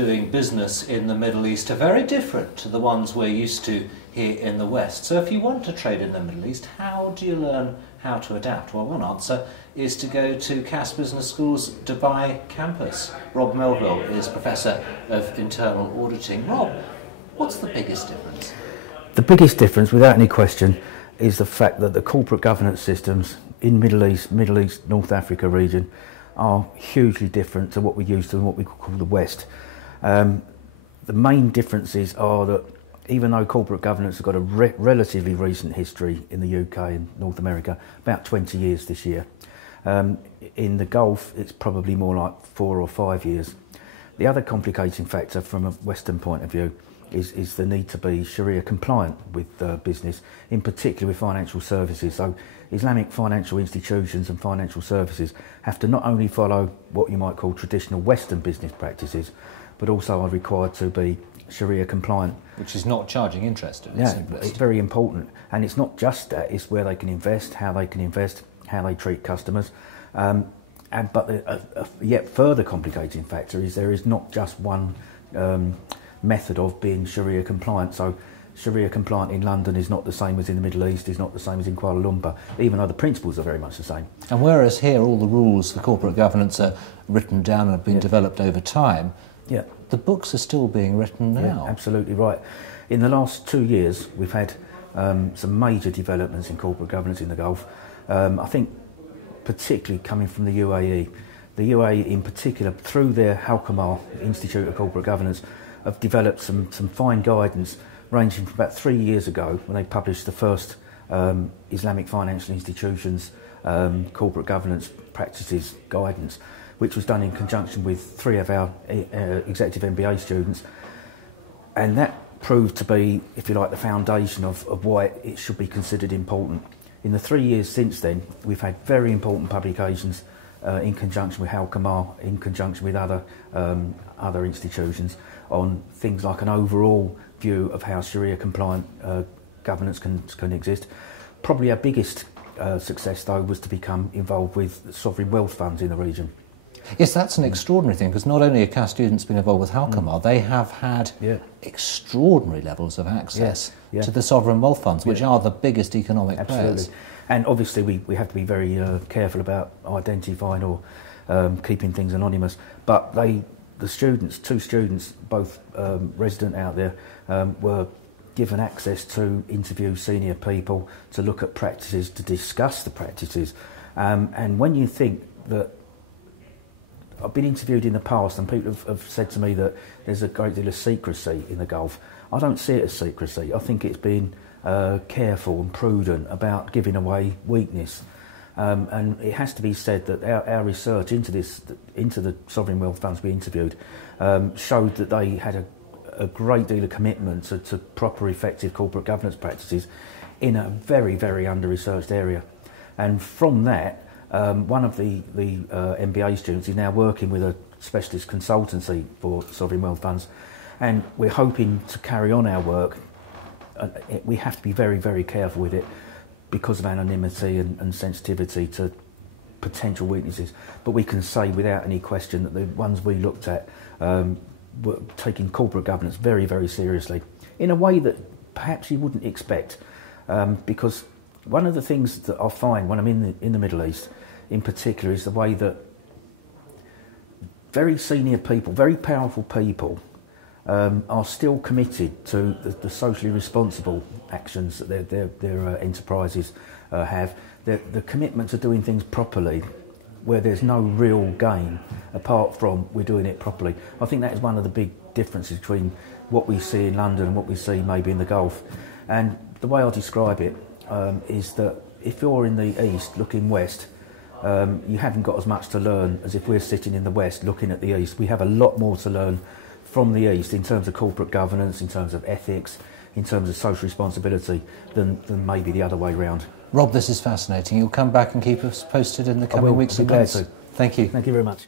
doing business in the Middle East are very different to the ones we're used to here in the West. So if you want to trade in the Middle East, how do you learn how to adapt? Well, one answer is to go to Cass Business School's Dubai campus. Rob Melville is Professor of Internal Auditing. Rob, what's the biggest difference? The biggest difference, without any question, is the fact that the corporate governance systems in Middle East, North Africa region are hugely different to what we're used to and what we call the West. The main differences are that even though corporate governance has got a relatively recent history in the UK and North America, about 20 years this year, in the Gulf it's probably more like 4 or 5 years. The other complicating factor from a Western point of view is the need to be Sharia compliant with business, in particular with financial services. So Islamic financial institutions and financial services have to not only follow what you might call traditional Western business practices, but also are required to be Sharia compliant. Which is not charging interest at its simplest. It's very important. And it's not just that, it's where they can invest, how they treat customers. But a yet further complicating factor is there is not just one method of being Sharia compliant. So Sharia compliant in London is not the same as in the Middle East, is not the same as in Kuala Lumpur, even though the principles are very much the same. And whereas here all the rules for corporate governance are written down and have been developed over time, the books are still being written now. Yeah, absolutely right. In the last 2 years we've had some major developments in corporate governance in the Gulf. I think particularly coming from the UAE. The UAE in particular, through their Halkamar Institute of Corporate Governance, have developed some fine guidance ranging from about 3 years ago when they published the first Islamic financial institutions corporate governance practices guidance, which was done in conjunction with 3 of our executive MBA students, and that proved to be, if you like, the foundation of why it should be considered important. In the 3 years since then, we've had very important publications in conjunction with Halkamar, in conjunction with other institutions, on things like an overall view of how Sharia compliant governance can exist. Probably our biggest success though was to become involved with sovereign wealth funds in the region. Yes, that's an extraordinary thing, because not only have CAS students been involved with Halkamar, they have had extraordinary levels of access to the sovereign wealth funds, which are the biggest economic players. And obviously we have to be very careful about identifying or keeping things anonymous, but the students, 2 students, both resident out there, were given access to interview senior people, to look at practices, to discuss the practices. And when you think that, I've been interviewed in the past and people have said to me that there's a great deal of secrecy in the Gulf. I don't see it as secrecy. I think it's being careful and prudent about giving away weakness. And it has to be said that our research into the sovereign wealth funds we interviewed showed that they had a great deal of commitment to proper, effective corporate governance practices in a very, very under-researched area. And from that, one of the MBA students is now working with a specialist consultancy for sovereign wealth funds, and we're hoping to carry on our work. We have to be very, very careful with it because of anonymity and sensitivity to potential weaknesses. But we can say without any question that the ones we looked at were taking corporate governance very, very seriously, in a way that perhaps you wouldn't expect. Because one of the things that I find when I'm in the Middle East, in particular, is the way that very senior people, very powerful people, are still committed to the socially responsible actions that their enterprises have. The commitment to doing things properly, where there's no real gain apart from we're doing it properly. I think that is one of the big differences between what we see in London and what we see maybe in the Gulf. And the way I describe it is that if you're in the East looking west, you haven't got as much to learn as if we're sitting in the West looking at the East. We have a lot more to learn from the East in terms of corporate governance, in terms of ethics, in terms of social responsibility than maybe the other way round. Rob, this is fascinating. You'll come back and keep us posted in the coming weeks and months. Glad to. Thank you. Thank you very much.